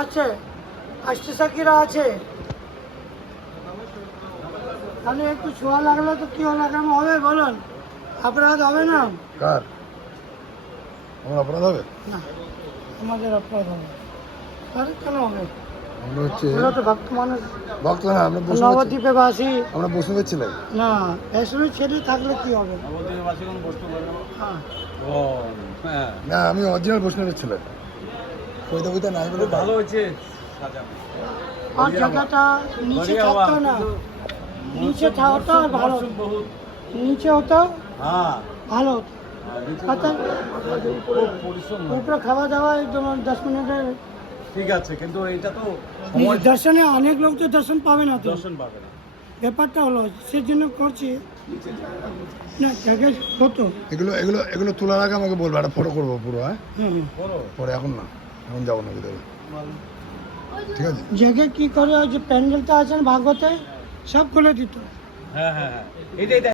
আছে, আষ্টসাকিরা আছে। তাহলে একটু ছোঁয়া লাগলে তো কি লাগানো হবে বলুন? অপরাধ হবে না? কার আমার অপরাধ হবে? না, আমাদের অপরাধ হবে। আরে কেন হবে? আমরা হচ্ছে ওরা তো ভক্ত মানুষ, ভক্ত না, আমরা নবদ্বীপে বাসী। আমরা বসুনের ছেলে। না, বৈষ্ণবের ছেলে থাকলে কি হবে? হ্যাঁ, না, আমি অরিজিনাল বৈষ্ণবের ছেলে। কইতে কইতে নাই বলে ভালো হয়েছে আর জায়গাটা নিচে থাকতো না, নিচে হতো আর ভালো হতো। নিচে হতো ভালো হতো। অর্থাৎ উপরে খাওয়া দাওয়া একদম 10 মিনিটের ঠিক আছে, কিন্তু এটা তো দর্শনে অনেক লোক তো দর্শন পাবে না, তো দর্শন পাবে না। ব্যাপারটা হলো সেজন্য করছি না, জায়গায় হতো। এগুলো এগুলো এগুলো তোলার আগে আমাকে বলবে, একটা ফটো করবো পুরো। হ্যাঁ, হুম, পরে, এখন না, এখন যাবো না ভিতরে। ঠিক আছে, জায়গায় কি করে ওই যে প্যান্ডেলটা আছেন ভাগবতে সব খুলে দিত। হ্যাঁ, এটাই